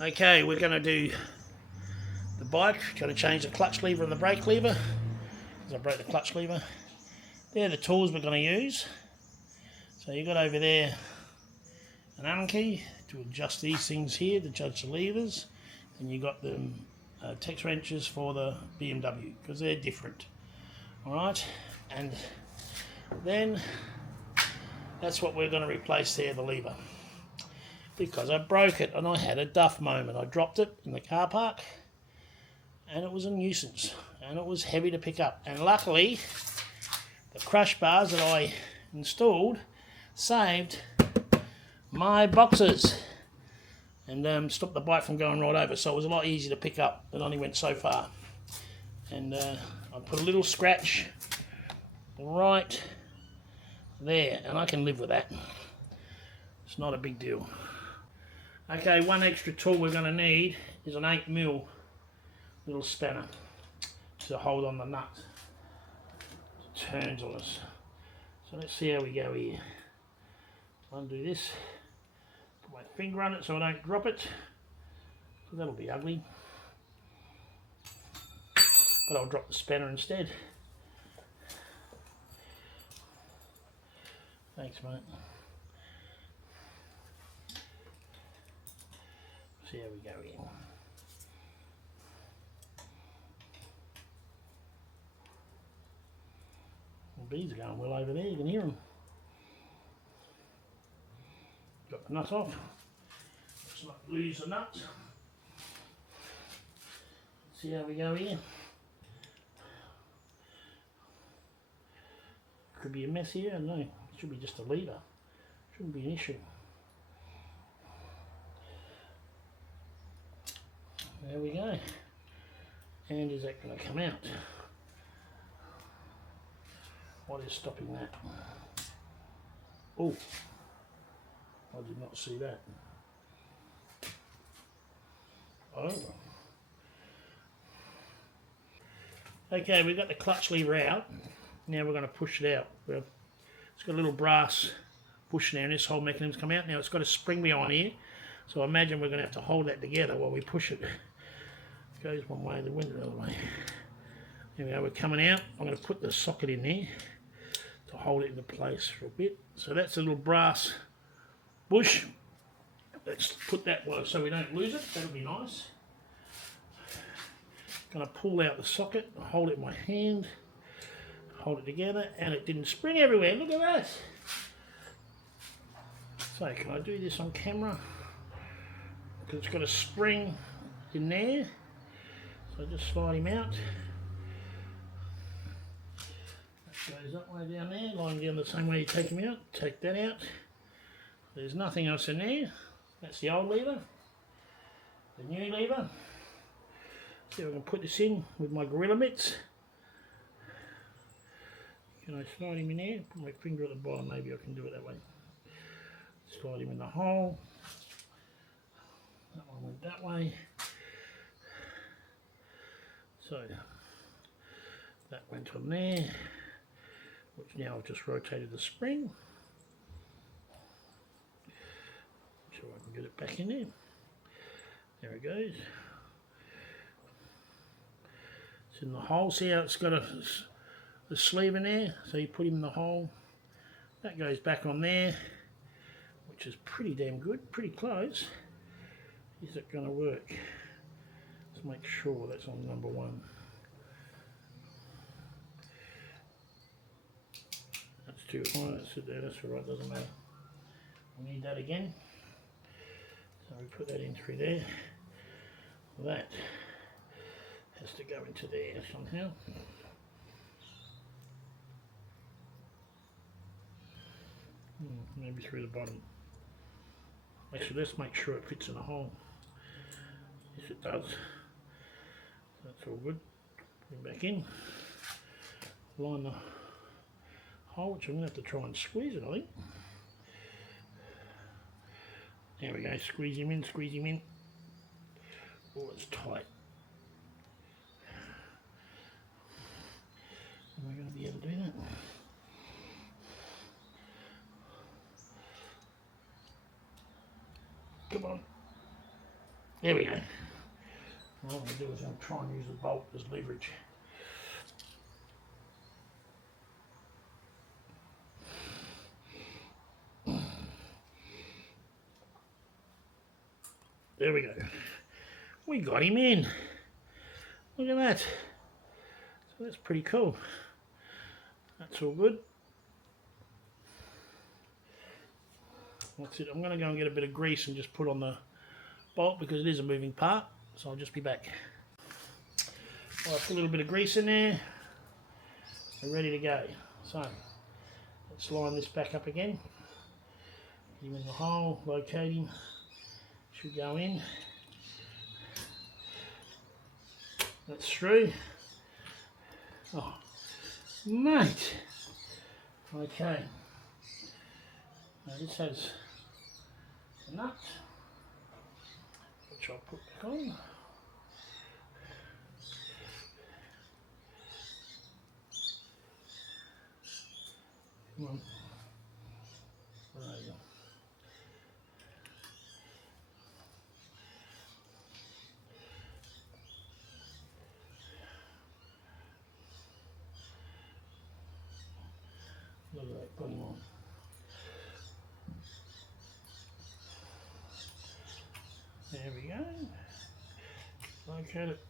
Okay, we're going to do the bike. Going to change the clutch lever and the brake lever, because I broke the clutch lever. They're the tools we're going to use. So you've got over there an Allen key to adjust these things here, to adjust the levers, and you've got the Tex wrenches for the BMW, because they're different. Alright, and then that's what we're going to replace there, the lever. Because I broke it and I had a DUFF moment. I dropped it in the car park and it was a nuisance and it was heavy to pick up. And luckily, the crush bars that I installed saved my boxes and stopped the bike from going right over. So it was a lot easier to pick up. It only went so far. And I put a little scratch right there and I can live with that. It's not a big deal. Okay, one extra tool we're going to need is an 8mm little spanner to hold on the nut. It turns on us. So let's see how we go here. Undo this. Put my finger on it so I don't drop it. So that'll be ugly. But I'll drop the spanner instead. Thanks, mate. See how we go here. The bees are going well over there, you can hear them. Got the nut off. Let's not lose the nut. See how we go here. Could be a mess here, I don't know. It should be just a lever. Shouldn't be an issue. There we go. And is that going to come out? What is stopping that? Oh, I did not see that. Oh. Okay, we've got the clutch lever out. Now we're going to push it out. It's got a little brass push there and this whole mechanism's come out. Now it's got a spring behind here. So I imagine we're going to have to hold that together while we push it. It goes one way, the wind the other way. There we go, we're coming out. I'm going to put the socket in there to hold it into place for a bit. So that's a little brass bush. Let's put that one so we don't lose it. That'll be nice. Going to pull out the socket, hold it in my hand, hold it together, and it didn't spring everywhere. Look at that. So can I do this on camera? Because it's got a spring in there. So just slide him out. That goes that way down there, lying down the same way you take him out. Take that out. There's nothing else in there. That's the old lever. The new lever. See if I can put this in with my gorilla mitts. Can I slide him in there? Put my finger at the bottom, maybe I can do it that way. Slide him in the hole. That one went that way. So that went on there, which now I've just rotated the spring. So I can get it back in there. There it goes. It's in the hole. See how it's got a sleeve in there? So you put him in the hole. That goes back on there, which is pretty damn good, pretty close. Is it going to work? Let's make sure that's on number one. That's too high, that's it there, that's alright, doesn't matter. We need that again. So we put that in through there. That has to go into there somehow. Maybe through the bottom. Actually, let's make sure it fits in the hole. Yes, it does. That's all good. Put it back in. Line the hole, which I'm going to have to try and squeeze it, I think. There we go. Squeeze him in, squeeze him in. Oh, it's tight. Am I going to be able to do that? Come on. There we go. What I'm going to do is I'm going to try and use the bolt as leverage. There we go. We got him in. Look at that. So that's pretty cool. That's all good. That's it. I'm going to go and get a bit of grease and just put on the bolt because it is a moving part. So I'll just be back. Well, I put a little bit of grease in there. We're ready to go. So let's line this back up again. Get him in the hole, locate him. Should go in. That's through. Oh, mate. Okay. Now this has a nut, which I'll put back on. Come on. There you go. Look at that, put him on. There we go. Locate it.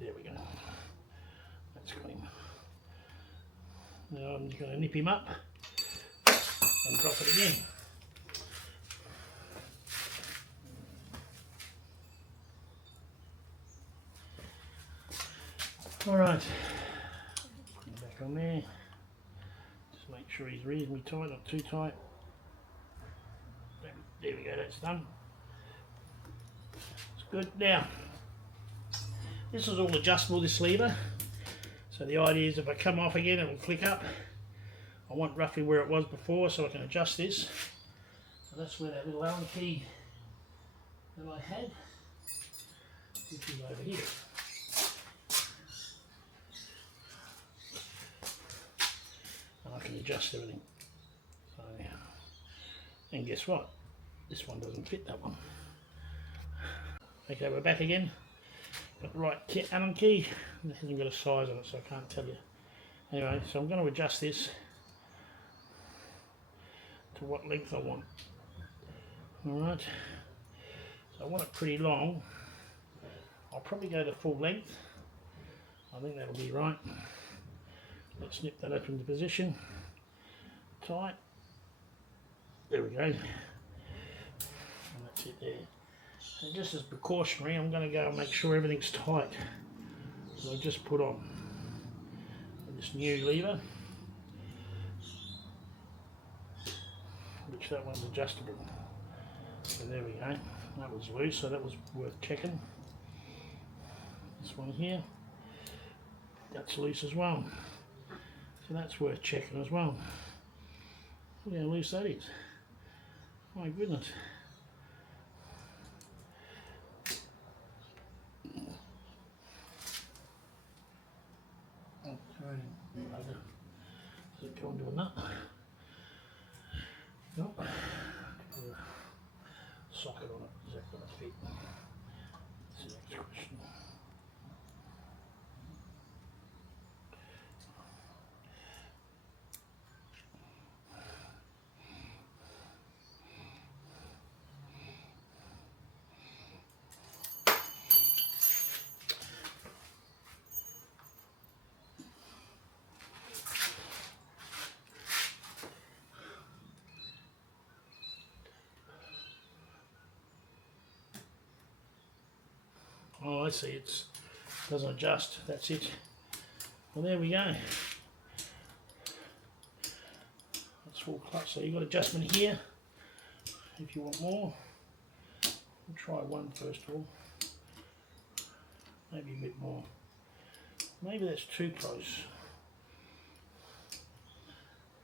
There we go. That's got him. Now I'm just going to nip him up and drop it again. Alright, put him back on there. Just make sure he's reasonably tight, not too tight. There we go, that's done. It's good. Now, this is all adjustable, this lever. So the idea is if I come off again, it will click up. I want roughly where it was before so I can adjust this. So that's where that little Allen key that I had, which is over here. And I can adjust everything. So, and guess what? This one doesn't fit that one. Okay, we're back again. Got the right Allen key. It hasn't got a size on it, so I can't tell you. Anyway, so I'm going to adjust this to what length I want. Alright, so I want it pretty long. I'll probably go to full length. I think that'll be right. Let's snip that up into position. Tight. There we go. And that's it there. And just as precautionary, I'm going to go and make sure everything's tight. So I just put on this new lever, which that one's adjustable. So there we go. That was loose, so that was worth checking. This one here, that's loose as well. So that's worth checking as well. Look how loose that is. My goodness. Does it go into a nut? Nope. Put a socket on it. Is that going to fit? That's the next question. Oh, I see, it doesn't adjust, that's it. Well, there we go. That's full clutch, so you've got adjustment here. If you want more, we'll try one first of all. Maybe a bit more. Maybe that's too close.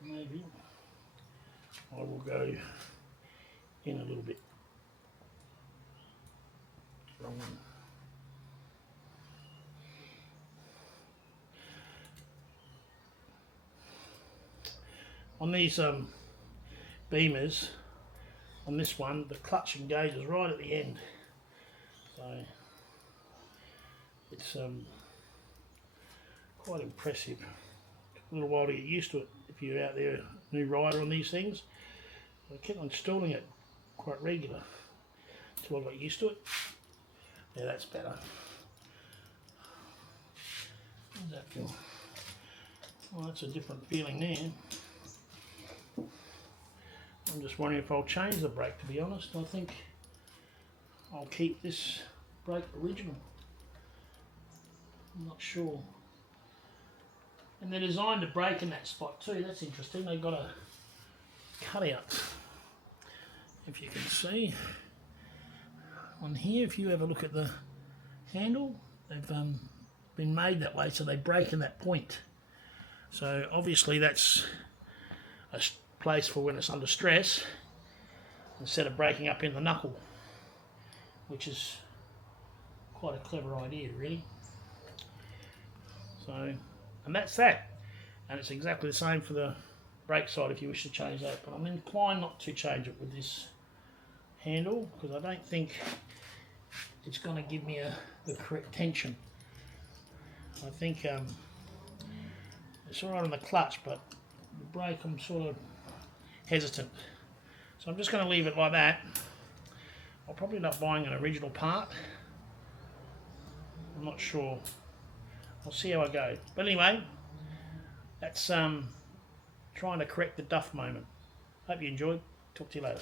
Maybe I will go in a little bit. Wrong one. on these Beamers, on this one, the clutch engages right at the end. So it's quite impressive. A little while to get used to it if you're out there, new rider on these things. I kept on installing it quite regular until I got used to it. Yeah, that's better. How does that feel? Well, that's a different feeling there. I'm just wondering if I'll change the brake, to be honest. I think I'll keep this brake original. I'm not sure. And they're designed to brake in that spot too. That's interesting. They've got a cutout, if you can see on here. If you have a look at the handle, they've been made that way so they brake in that point. So obviously that's a place for when it's under stress, instead of breaking up in the knuckle, which is quite a clever idea, really. So, and that's that. And it's exactly the same for the brake side if you wish to change that. But I'm inclined not to change it with this handle, because I don't think it's going to give me the correct tension. I think it's alright on the clutch, but the brake I'm sort of hesitant. So I'm just going to leave it like that. I'll probably end up buying an original part. I'm not sure. I'll see how I go. But anyway, that's trying to correct the DUFF moment. Hope you enjoyed. Talk to you later.